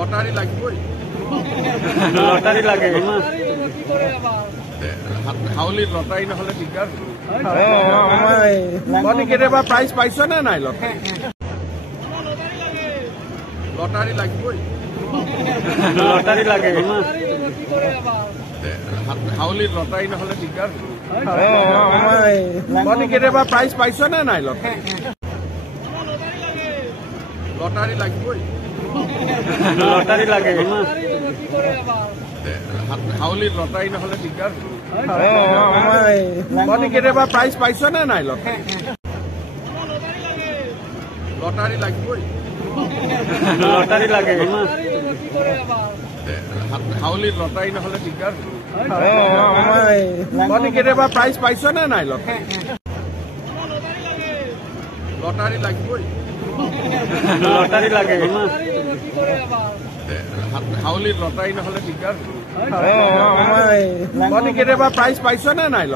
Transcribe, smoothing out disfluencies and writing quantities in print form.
lottery লাগিবই lottery লাগে হাউলিত lottery নহলে দিগদাৰ তহঁতি কেতিয়াবা প্ৰাইজ পাইছ নে নাই লটাৰী লাগিবই লটাৰী লাগে হাউলিত লটাৰী নহলে দিগদাৰ তহঁতি কেতিয়াবা প্ৰাইজ পাইছ নে নাই লটাৰী লাগিবই লটাৰী লাগে হাউলিত লটাৰী নহলে দিগদাৰ তহঁতি কেতিয়াবা প্ৰাইজ পাইছ নে নাই লটাৰী লাগিবই লটাৰী লাগে হাউলিত লটাৰী নহলে দিগদাৰ তহঁতি কেতিয়াবা প্ৰাইজ পাইছ নে নাই লটাৰী লাগিবই লটাৰী লাগে হাউলিত লটাৰী নহলে দিগদাৰ তহঁতি কেতিয়াবা প্ৰাইজ পাইছ নে নাই